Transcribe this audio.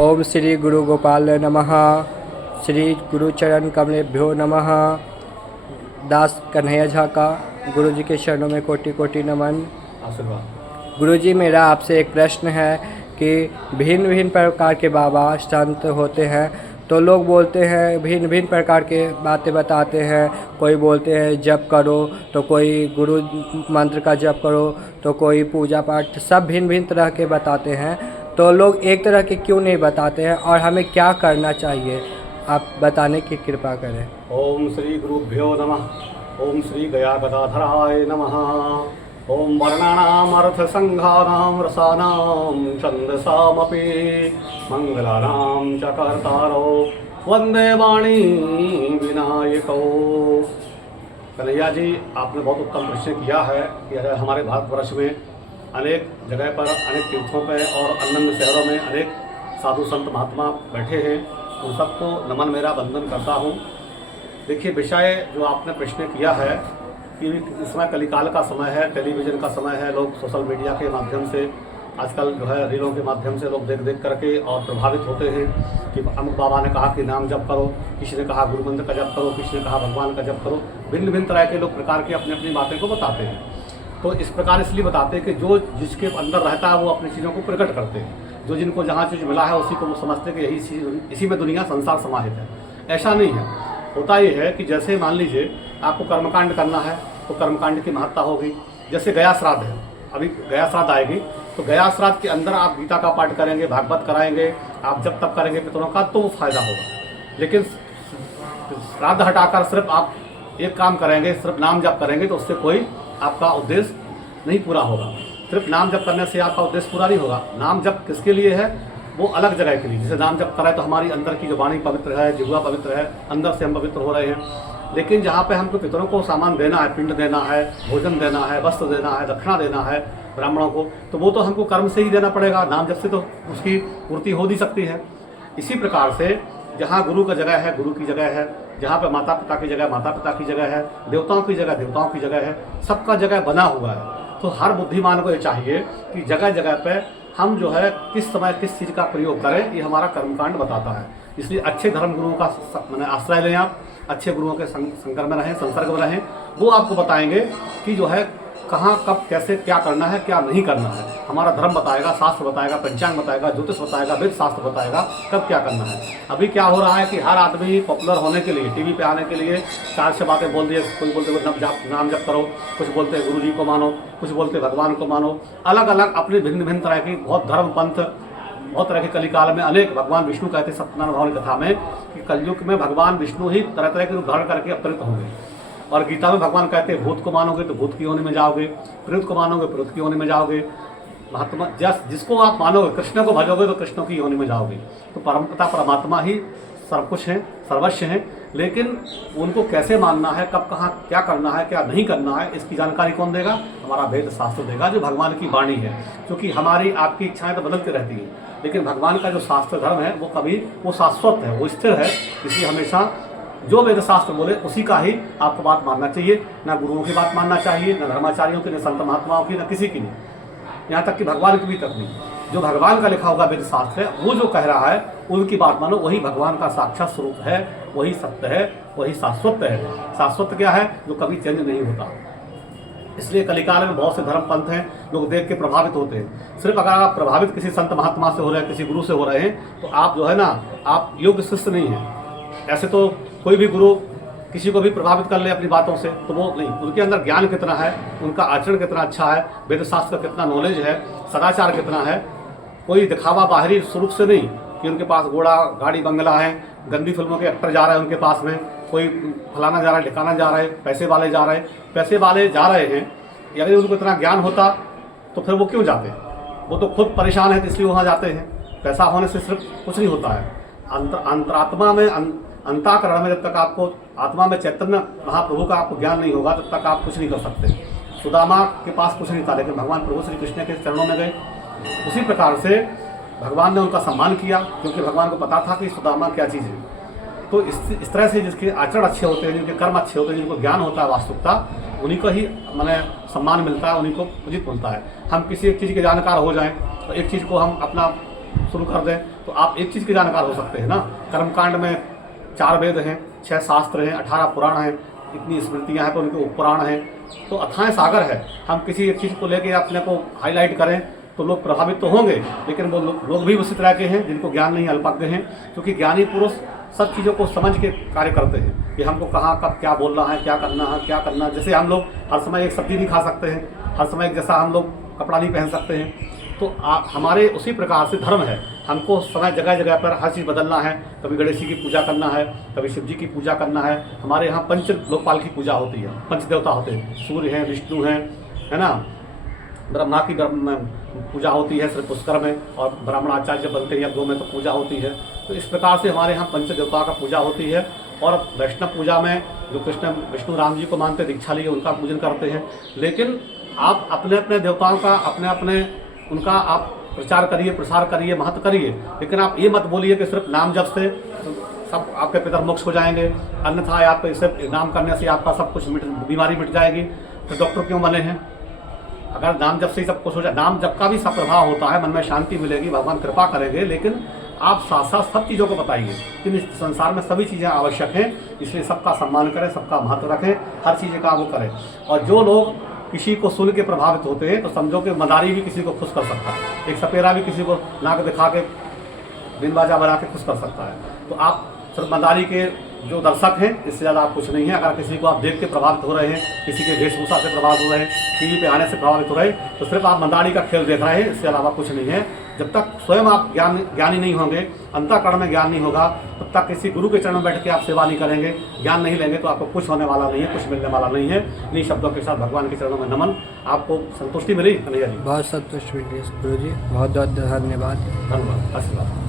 ओम श्री गुरु गोपाल नमः। श्री गुरु चरण कमलेभ्यो नमः। दास कन्हैया झा का गुरु जी के चरणों में कोटि कोटि नमन। आशीर्वाद। गुरु जी, मेरा आपसे एक प्रश्न है कि भिन्न भिन्न प्रकार के बाबा संत होते हैं, तो लोग बोलते हैं भिन्न भिन्न प्रकार के बातें बताते हैं। कोई बोलते हैं जप करो, तो कोई गुरु मंत्र का जप करो, तो कोई पूजा पाठ, सब भिन्न भिन्न तरह के बताते हैं। तो लोग एक तरह के क्यों नहीं बताते हैं और हमें क्या करना चाहिए, आप बताने की कृपा करें। ओम श्री गुरुभ्यो नमः। ओम श्री गया गदाधराय नमः। ओम वर्णानाम अर्थ संघानाम रसानाम छंदसामपि मंगलानाम च कर्तारो वंदे वाणी विनायको। कन्हैया जी, आपने बहुत उत्तम प्रश्न किया है कि हमारे भारतवर्ष में अनेक जगह पर, अनेक तीर्थों पर और अन्य शहरों में अनेक साधु संत महात्मा बैठे हैं। उन सबको नमन मेरा वंदन करता हूँ। देखिए, विषय जो आपने प्रश्न किया है कि इस समय कलिकाल का समय है, टेलीविज़न का समय है। लोग सोशल मीडिया के माध्यम से आजकल जो है रीलों के माध्यम से लोग देख देख करके और प्रभावित होते हैं कि अमुक बाबा ने कहा कि नाम जप करो, किसी ने कहा गुरु मंत्र का जप करो, किसी ने कहा भगवान का जप करो। भिन्न भिन्न तरह के लोग प्रकार की अपनी अपनी बातें को बताते हैं। तो इस प्रकार इसलिए बताते हैं कि जो जिसके अंदर रहता है वो अपनी चीज़ों को प्रकट करते हैं। जो जिनको जहाँ चीज़ मिला है उसी को वो समझते हैं कि यही चीज़, इसी में दुनिया संसार समाहित है। ऐसा नहीं है। होता ये है कि जैसे मान लीजिए आपको कर्मकांड करना है तो कर्मकांड की महत्ता होगी। जैसे गया श्राद्ध है, अभी गया श्राद्ध आएगी, तो गया श्राद्ध के अंदर आप गीता का पाठ करेंगे, भागवत कराएंगे, आप जब तब करेंगे पितरों का, तो वो फायदा होगा। लेकिन श्राद्ध हटाकर सिर्फ आप एक काम करेंगे, सिर्फ नाम जप करेंगे, तो उससे कोई आपका उद्देश्य नहीं पूरा होगा। सिर्फ नाम जप करने से आपका उद्देश्य पूरा नहीं होगा। नाम जप किसके लिए है? वो अलग जगह के लिए। जैसे नाम जप करें तो हमारी अंदर की जो वाणी पवित्र है, जिह्वा पवित्र है, अंदर से हम पवित्र हो रहे हैं। लेकिन जहाँ पे हमको पितरों को सामान देना है, पिंड देना है, भोजन देना है, वस्त्र देना है, दक्षिणा देना है ब्राह्मणों को, तो वो तो हमको कर्म से ही देना पड़ेगा। नाम जप से तो उसकी पूर्ति हो नहीं सकती है। इसी प्रकार से जहाँ गुरु का जगह है, गुरु की जगह है, जहाँ पे माता पिता की जगह, माता पिता की जगह है, देवताओं की जगह, देवताओं की जगह है, सबका जगह बना हुआ है। तो हर बुद्धिमान को ये चाहिए कि जगह जगह पे हम जो है किस समय किस चीज़ का प्रयोग करें, ये हमारा कर्मकांड बताता है। इसलिए अच्छे धर्म गुरुओं का मैंने आश्रय लें, आप अच्छे गुरुओं के संकर में रहें, संसर्ग में रहें। वो आपको बताएंगे कि जो है कहाँ कब कैसे क्या करना है, क्या नहीं करना है। हमारा धर्म बताएगा, शास्त्र बताएगा, पंचांग बताएगा, ज्योतिष बताएगा, वेद शास्त्र बताएगा कब क्या करना है। अभी क्या हो रहा है कि हर आदमी पॉपुलर होने के लिए, टीवी पे आने के लिए चार से बातें बोल दिए। कोई बोलते नाम जप करो, कुछ बोलते गुरु जी को मानो, कुछ बोलते भगवान को मानो। अलग अलग अपने भिन्न भिन्न तरह की बहुत धर्म पंथ, बहुत तरह के कलिकाल में अनेक। भगवान विष्णु कहते सत्यनारायण भगवान की कथा में कि कलयुग में भगवान विष्णु ही तरह तरह के रूप धारण करके अवतरित होंगे। और गीता में भगवान कहते हैं भूत को मानोगे तो भूत की योनि में जाओगे, प्रेत को मानोगे प्रेत की योनि में जाओगे, महात्मा जिसको आप मानोगे, कृष्ण को भजोगे तो कृष्ण की योनि में जाओगे। तो परमपिता परमात्मा ही सब कुछ है, सर्वस्व है। लेकिन उनको कैसे मानना है, कब कहाँ क्या करना है, क्या नहीं करना है, इसकी जानकारी कौन देगा? हमारा वेद शास्त्र देगा, जो भगवान की वाणी है। क्योंकि हमारी आपकी इच्छाएं तो बदलती रहती हैं, लेकिन भगवान का जो शास्त्र धर्म है वो कभी वो शाश्वत है, वो स्थिर है। इसलिए हमेशा जो वेद शास्त्र बोले उसी का ही आपको बात मानना चाहिए। ना गुरुओं की बात मानना चाहिए, ना धर्माचार्यों की, ना संत महात्माओं की, ना किसी की नहीं, यहाँ तक कि भगवान की भी तक नहीं। जो भगवान का लिखा होगा वेद शास्त्र है, वो जो कह रहा है उनकी बात मानो। वही भगवान का साक्षात स्वरूप है, वही सत्य है, वही शाश्वत है। शाश्वत क्या है? जो कभी चेंज नहीं होता। इसलिए कलिकाल में बहुत से धर्म पंथ हैं, लोग देख के प्रभावित होते हैं। सिर्फ अगर आप प्रभावित किसी संत महात्मा से हो रहे हैं, किसी गुरु से हो रहे हैं, तो आप जो है ना, आप योग्य शिष्य नहीं हैं। ऐसे तो कोई भी गुरु किसी को भी प्रभावित कर ले अपनी बातों से, तो वो नहीं। उनके अंदर ज्ञान कितना है, उनका आचरण कितना अच्छा है, वेद शास्त्र का कितना नॉलेज है, सदाचार कितना है। कोई दिखावा बाहरी स्वरूप से नहीं कि उनके पास घोड़ा गाड़ी बंगला है, गंदी फिल्मों के एक्टर जा रहे हैं उनके पास में, कोई फलाना जा रहा है, ठिकाना जा रहा है, पैसे वाले जा रहे हैं, पैसे वाले जा रहे हैं। यदि उनको इतना ज्ञान होता तो फिर वो क्यों जाते? वो तो खुद परेशान है, इसलिए वहाँ जाते हैं। पैसा होने से सिर्फ कुछ नहीं होता है। अंतरात्मा में, अंतःकरण में जब तक आपको आत्मा में चैतन्य महाप्रभु का आपको ज्ञान नहीं होगा, तब तक आप कुछ नहीं कर सकते। सुदामा के पास कुछ नहीं था, लेकिन भगवान प्रभु श्री कृष्ण के चरणों में गए। उसी प्रकार से भगवान ने उनका सम्मान किया, क्योंकि भगवान को पता था कि सुदामा क्या चीज़ है। तो इस तरह से जिसके आचरण अच्छे होते हैं, जिनके कर्म अच्छे होते हैं, जिनको ज्ञान होता है वास्तविकता, उन्हीं को ही मैंने सम्मान मिलता है, उन्हीं को उचित मिलता है। हम किसी एक चीज़ के जानकार हो जाएं तो एक चीज़ को हम अपना शुरू कर दें तो आप एक चीज़ के जानकार हो सकते हैं ना। कर्मकांड में 4 वेद हैं, 6 शास्त्र हैं, 18 पुराण हैं, इतनी स्मृतियाँ हैं तो उनके उपपुराण हैं, तो अथाह सागर है। हम किसी एक चीज़ को लेके अपने को हाईलाइट करें तो लोग प्रभावित तो होंगे, लेकिन वो लोग भी उसी तरह के हैं जिनको ज्ञान नहीं, अल्पज्ञ हैं। क्योंकि ज्ञानी पुरुष सब चीज़ों को समझ के कार्य करते हैं कि हमको कहाँ कब क्या बोलना है, क्या करना है, क्या करना है। जैसे हम लोग हर समय एक सब्जी नहीं खा सकते हैं, हर समय एक जैसा हम लोग कपड़ा नहीं पहन सकते हैं, तो हमारे उसी प्रकार से धर्म है। हमको समय जगह जगह पर हर चीज़ बदलना है। कभी गणेश जी की पूजा करना है, कभी शिव जी की पूजा करना है। हमारे यहाँ पंच लोकपाल की पूजा होती है, पंच देवता होते हैं, सूर्य हैं, विष्णु हैं, है ना, ब्रह्मा की पूजा होती है सिर्फ पुष्कर में, और ब्राह्मण आचार्य बनते हैं यज्ञों में तो पूजा होती है। तो इस प्रकार से हमारे यहाँ पंच देवता का पूजा होती है। और वैष्णव पूजा में जो कृष्ण विष्णु राम जी को मानते, दीक्षा लिए, उनका पूजन करते हैं। लेकिन आप अपने अपने देवताओं का अपने अपने उनका आप प्रचार करिए, प्रसार करिए, महत्व करिए, लेकिन आप ये मत बोलिए कि सिर्फ नाम जप से सब आपके पितर मोक्ष हो जाएंगे, अन्यथा आपको इसे नाम करने से आपका सब कुछ बीमारी मिट जाएगी। तो डॉक्टर क्यों बने हैं? अगर नाम जप से ही सब कुछ हो जाए, नाम जप का भी सब प्रभाव होता है, मन में शांति मिलेगी, भगवान कृपा करेंगे, लेकिन आप साथ साथ सब चीज़ों को बताइए कि इस संसार में सभी चीज़ें आवश्यक हैं, इसलिए सबका सम्मान करें, सबका महत्व रखें, हर चीज़ का वो करें। और जो लोग किसी को सुन के प्रभावित होते हैं तो समझो कि मदारी भी किसी को खुश कर सकता है, एक सपेरा भी किसी को नाक दिखा के दिन बाजा बना के खुश कर सकता है। तो आप सिर्फ मदारी के जो दर्शक हैं, इससे ज़्यादा आप कुछ नहीं है। अगर किसी को आप देख के प्रभावित हो रहे हैं, किसी के वेशभूषा से प्रभावित हो रहे हैं, टीवी पे आने से प्रभावित हो रहे हैं, तो सिर्फ आप मदारी का खेल देख रहे हैं, इससे अलावा कुछ नहीं है। जब तक स्वयं आप ज्ञानी नहीं होंगे, अंतःकरण में ज्ञान नहीं होगा, तब तक किसी गुरु के चरण में बैठ के आप सेवा नहीं करेंगे, ज्ञान नहीं लेंगे, तो आपको कुछ होने वाला नहीं है, कुछ मिलने वाला नहीं है। इन्हीं शब्दों के साथ भगवान के चरणों में नमन। आपको संतुष्टि मिली कन्हैया जी? बहुत संतुष्ट मिली गुरु जी, बहुत बहुत धन्यवाद। धन्यवाद, आशीर्वाद।